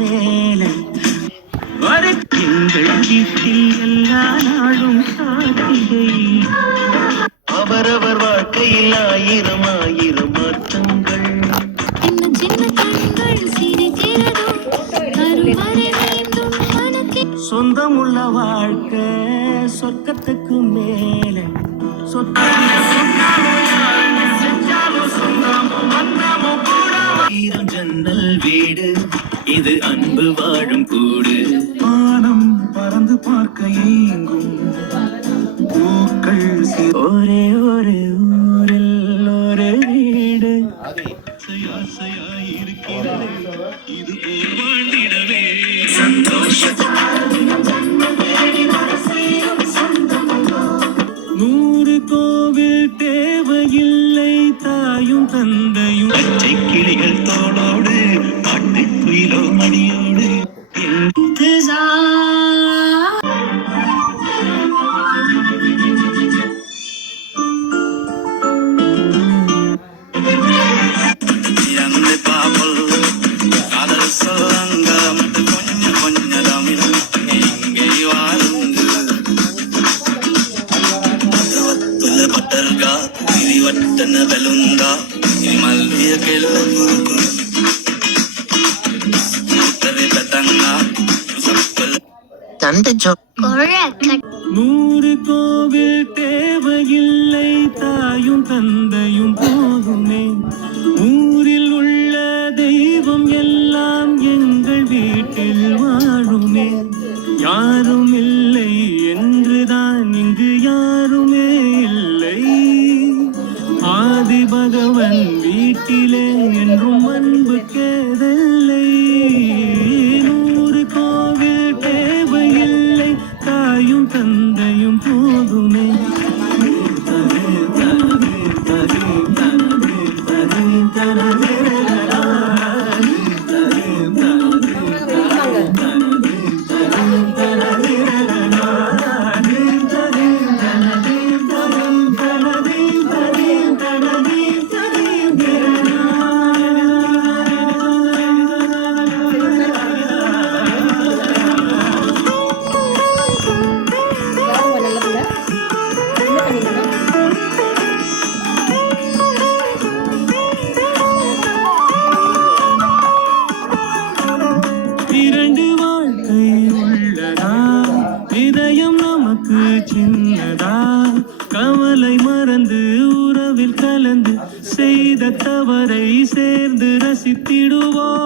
மேல எங்கள் வீட்டில் எல்லா நாளும் காத்திகை. அவரவர் வாழ்க்கையில் ஆயிரம் ஆயிரம் மாற்றங்கள். சொந்தமுள்ள வாழ்க்கை சொர்க்கத்துக்கு மேல. ஜன்னல் வீடு இது அன்பு வாழும் கூடு. வானம் பறந்து பார்க்க ஏங்கும் பூக்கள். ஒரே ஒரு ஊரில் ஒரு வீடு. இருக்கிறது இது போல் வாழ்ந்திடவே. நூறு கோவில் தேவையில்லை தாயும் தந்தையும். பச்சை கிளிகள் தோளோடு பாட்டு குயிலோ மணியோடு. நூறு கோவில் தேவையில்லை தாயும் தந்தையும் போதுமே. ஊரில் உள்ள தெய்வம் எல்லாம் எங்கள் வீட்டில் வாழுமே. யாரும் இல்லை என்றுதான் இங்கு யாருமே இல்லை. ஆதி பகவன் வீட்டிலே என்றும் அன்பு கேதல்லை. நூறு கோவில் தேவையில்லை தாயும் தந்தையும் போதுமே. சின்னதா கவலை மறந்து உறவில் கலந்து செய்த தவறை சேர்ந்து ரசித்திடுவோம்.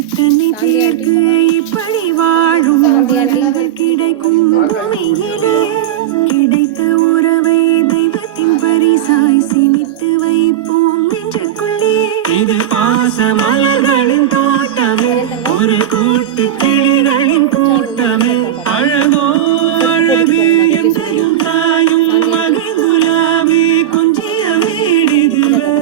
எத்தனை பேருக்கு இப்படி வாழும் கிடைக்கும் பூமியிலே. கிடைத்த உறவை தெய்வத்தின் பரிசாய் சிமித்து வைப்போம் நெஞ்சுக்குள்ளே. இது பாச மலர்களின் தோட்டமே, ஒரு கூட்டு கிளிகளின் கூட்டமே. அழகோ அழகு என்றையும் தாயும் மகை குலாவி கொஞ்சிய வீடிதுவே.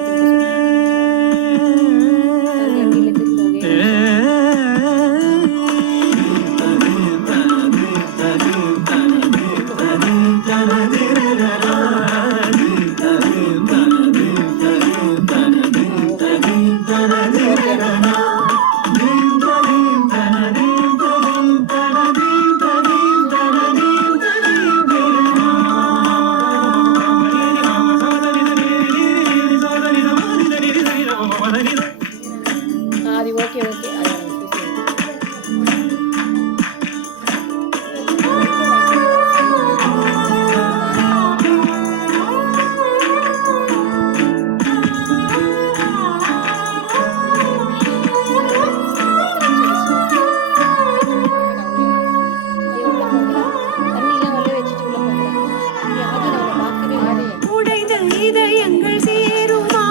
இதயங்கள் சேருமா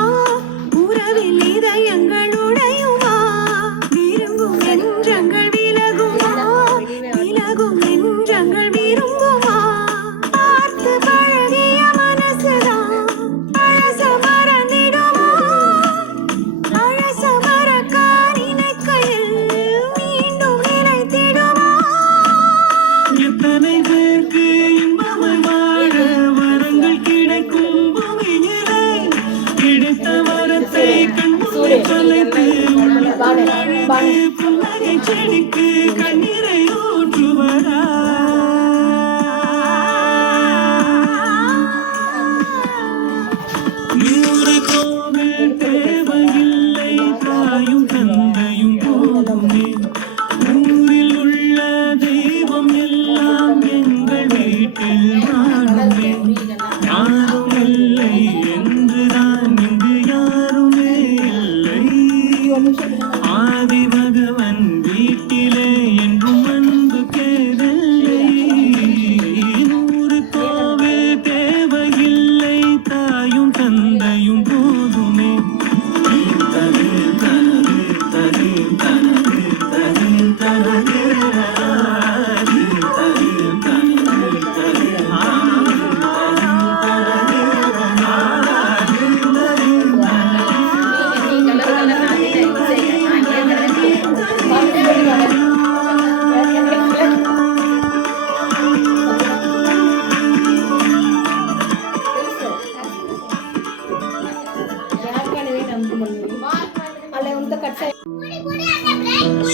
உறவில் இதயங்கள் புன்னகை செடிக்கு கண்ணீரை ஊற்றுவதா நூறு கோவில் தேவையில்லை தாயும் தந்தையும் போதுமே ஊரில் உள்ள தெய்வம் எல்லாம் எங்கள் வீட்டில் வாழுமே யாரும் இல்லை என்றுதான் இங்கு யாருமே இல்லை ஆதி பகவன் வீட்டிலே என்றும் அன்பு கேடல்லை நூறு கோவில் தேவையில்லை தாயும் தந்தையும் போதுமே தரு தரு தரு தரு தரு தரு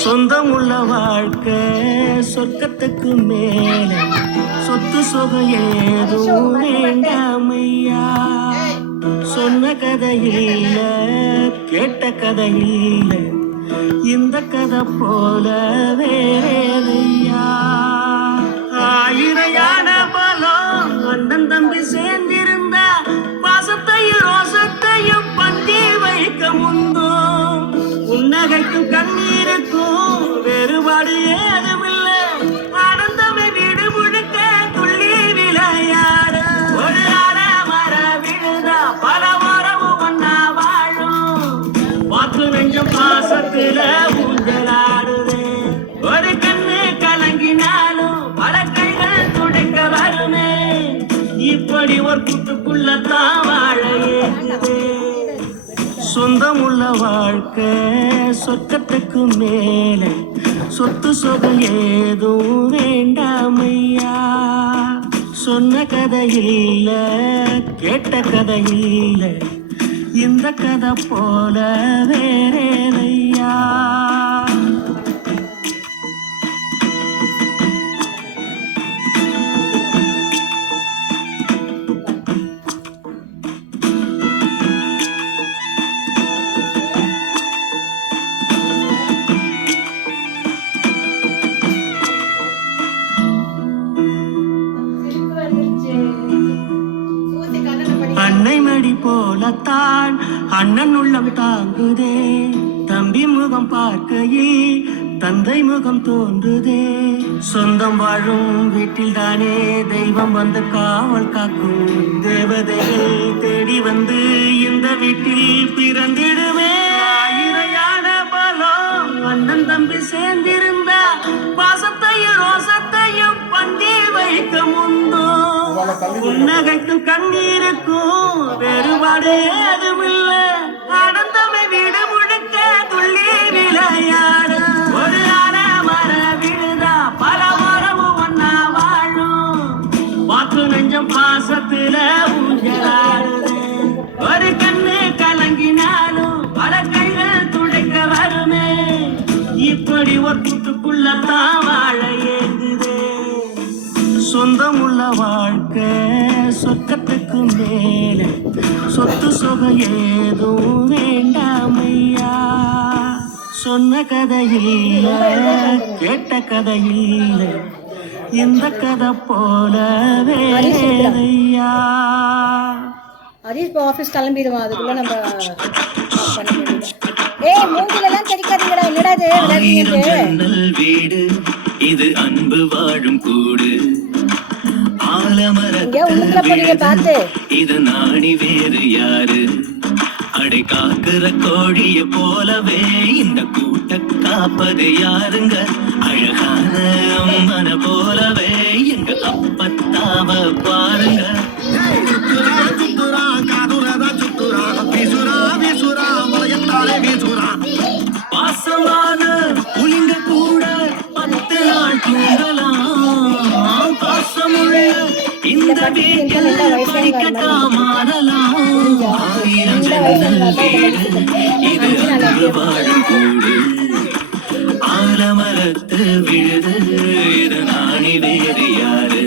சொந்தமுள்ள வாழ்க்கை சொர்க்கத்துக்கு மேல சொத்து சொகை ஏதும் வேண்டாமையா சொன்ன கதையில்ல கேட்ட கதையில்ல இந்த கதை போல வேறையா ஆயிரையான பலம் அண்ணன் தம்பி சேர்ந்திருந்தா பாசத்தையும் ரோசத்தையும் பந்தி வைக்க முந்தோம் புன்னகைக்கும் கண்ணீருக்கும் வேறுபாடு ஏதுமில்லை ஆனந்தமே வீடு முழுக்க துள்ளி விளையாடு ஒரு மர விழுதா பல மரமும் ஒன்னா வாழும் வாக்கு நெஞ்சம் பாசத்துல ஊஞ்சலாடுது ஒரு கண்ணு கலங்கினாலும் பல கைகள் துடைக்க வருமே இப்படி ஒரு கூட்டுக்குள்ளத்தான் வாழ ஏங்குது சொந்தமுள்ள வாழ்க்கை சொர்க்கத்துக்கு மேல சொத்து சொகை ஏதும் வேண்டாமையா சொன்ன கதையில்ல கேட்ட கதையில்ல இந்த கதை போல வேறேதையா அன்னை மடி போலத்தான் அண்ணன் உள்ளம் தாங்குதே தம்பி முகம் பார்க்கையில் தந்தை முகம் தோன்றுதே சொந்தம் வாழும் வீட்டில் தானே தெய்வம் வந்து காவல் காக்கும் தேவதைகள் தேடி வந்து இந்த வீட்டில் பிறந்திடுமே ஆயிரையான பலம் அண்ணன் தம்பி சேர்ந்திருந்தா பாசத்தையும் ரோசத்தையும் பந்தி வைக்க முந்தோ புன்னகைக்கும் கண்ணீருக்கும் வேறுபாடு ஏதுமில்ல ஆனந்தமே வீடு முழுக்க துள்ளி விளையாடு ஒரு மர விழுதா பல மரமும் ஒன்னா வாழும் வாக்கு நெஞ்சம் பாசத்துல ஊஞ்சலாடுது ஒரு கண்ணு கலங்கினாலும் பல கைகள் துடைக்க வருமே இப்படி ஒரு கூட்டுக்குள்ளத்தான் வாழ ஏங்குது சொந்தமுள்ள வாழ்க்கை சொர்க்கத்துக்கு மேல சொத்து சொகை ஏதும் வேண்டாமையா சொன்ன கதையில்ல கேட்ட கதையில்ல இந்த கதை போல வேறையா ஹரிஷ் இப்போ ஆஃபீஸ் கிளம்பிடுவான் அதுக்குள்ள நம்ம ஏய் மூங்கிலெல்லாம் தெரிக்காதீங்கடா என்னடா இது ஆயிரம் ஜன்னல் வீடு இது அன்பு வாழும் கூடு ஆலமரத்து இது நாணி வேறு யாரு அடை காக்குற கோழிய போலவே இந்த கூட்ட காப்பது யாருங்க அழகான அம்மன போலவே எங்க அப்பத்தாவ பாருங்க பாசமான புலிங்க கூட 10 நாள் தூங்கலாம் பாசமுள்ள இந்த வீட்டில் படிக்கட்டா மாறலாம். ஆயிரம் ஜன்னல் வீடு இது அன்பு வாழும் கூடு. ஆலமரத்து விழுது இது நாணி வேறு யாரு.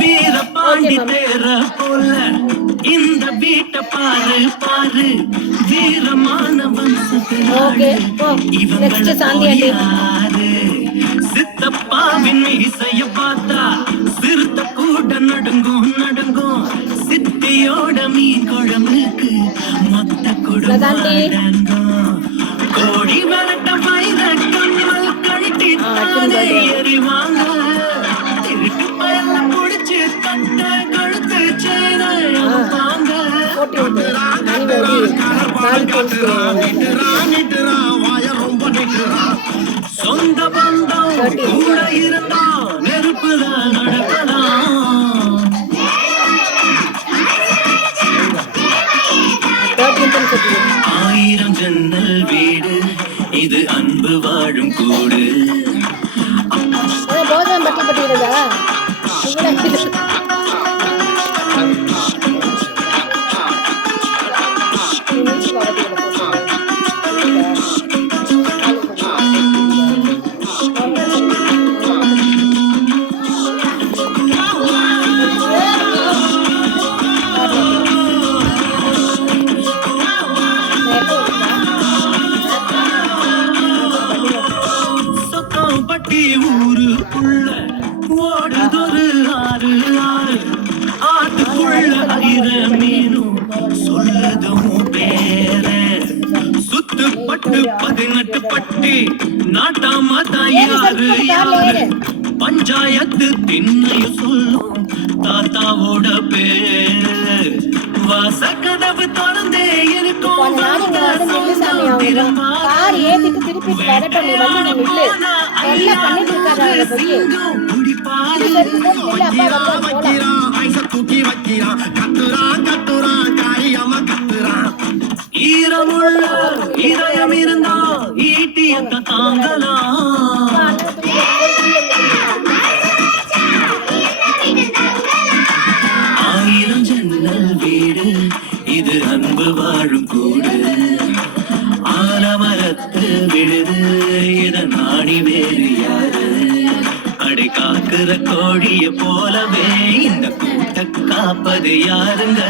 வீரபாண்டி தேர போல இந்த வீட்டை பாரு பாரு. வீரமான வம்சத்தினாரு இவங்களை யாரு. சித்தப்பாவின் இசைய பார்த்தா சிறுத்த கூட நடுங்கும் நடுங்கும். சித்தியோட மீன் குழம்புக்கு மொத்த குடும்பம் அடங்கும். கோடி விரட்ட வைர கம்மல் கழட்டி தானே எறிவாங்க. திருட்டு பயல புடிச்சு கட்ட கழுத்து சேர வாங்க. சொந்த பந்தம் கூட இருந்தா நெருப்புல நடக்கலாம். ஆயிரம் ஜன்னல் வீடு இது அன்பு வாழும் கூடு. போதம் பட்டி பட்டிடுதா பட்டி ஊருக்குள்ள ஓடுதொரு ஆறு ஆறு. ஆட்டுக்குள்ள ஐர மீனும் சொல்லதும் பேர. சுத்து பட்டு 18 பட்டி நாட்டாம தாயாரு யாரு. பஞ்சாயத்து திண்ணையும் சொல்லும் தாத்தாவோட பேரு. வாசக்கதவு திறந்தே இருக்கும். ஈரமுள்ள இதயம் இருந்தா ஈட்டியக்க தாங்கலாம். ஆயிரம் ஜன்னல் வீடு இது அன்பு வாழும் கூடு. ஆலமரத்து விழுது இத நாடி வேறு யாரு. அடை காக்குற கோழிய போலவே இந்த கூட்ட காப்பது யாருங்க.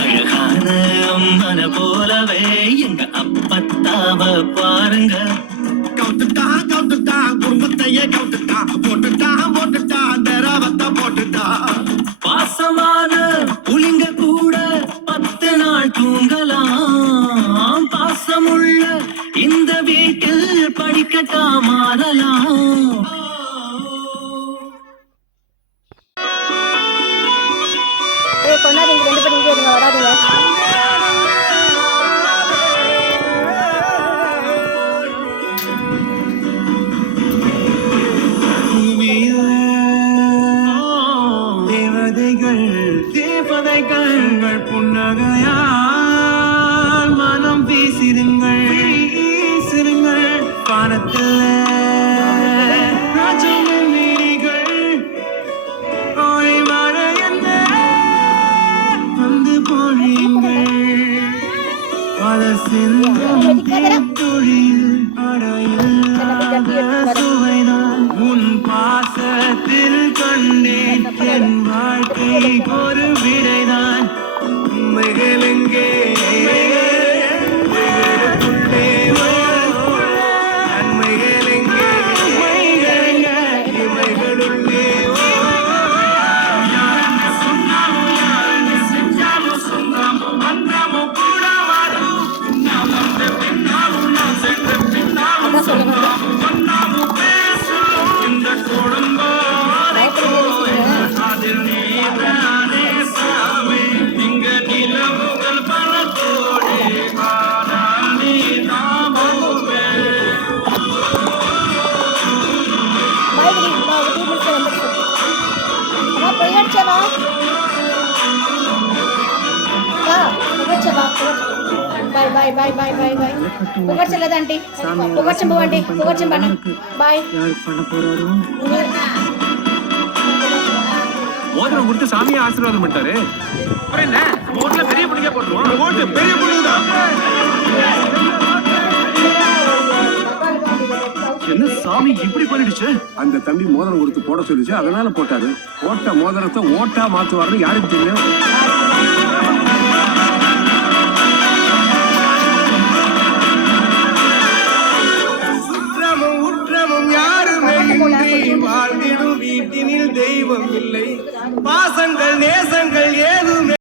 அழகான அம்மன போலவே எங்க அப்பத்தாவ பாருங்க. கவுத்துட்டா கவுத்துட்டா குடும்பத்தையே கவுத்துட்டா. போட்டுட்டா போட்டுட்டா தெரவத்தை போட்டுட்டா. பாசமான புலிங்க கூட 10 நாள் தூங்கலாம். பாசமுள்ள இந்த வீட்டில் படிக்கட்டா மாறலாம். கொண்டாடுங்க 2 பேரும் இங்கே இருங்க, வராதுங்க. தேவதைகள் புன்னகையால் மனம் வீசிருங்கள் வீசிருங்கள். பானத்தில் ராஜமின் வீடிகள் ஓடி வாழ என்ன வந்து பொழியுங்கள். பல சிந்தும் தொழில் அடையில்லாத சுவைதான் உன் பாசத்தில் கண்டேன். என் வாழ்க்கை ஒரு விடைதான். மிகலெங்கே బాయ్ బాయ్ బాయ్ బాయ్ బాయ్ బాయ్ புகழ்ச்சல்லதாண்டி புகழ்ச்சம் போவாண்டி புகழ்ச்சம் பண்ண பாய் மோதிரம் கொடுத்து சாமியை ஆசீர்வாதம் பண்ணிட்டாரு. அப்புறம் என்ன ஓட்டுல பெரிய புள்ளிக்கே போட்டுருவோம். ஓட்டு பெரிய புள்ளிதான். என்ன சாமி இப்படி பண்ணிடுச்சு? அந்த தம்பி மோதிரம் கொடுத்து போட சொல்லிச்சு, அதனால போட்டாரு. போட்ட மோதிரத்தை ஓட்டா மாத்துவாருன்னு யாருக்கு தெரியும்? சுற்றமும் உற்றமும் யாருமே வாழ்ந்திடும் வீட்டினில் தெய்வம் இல்லை. பாசங்கள் நேசங்கள் ஏதுமே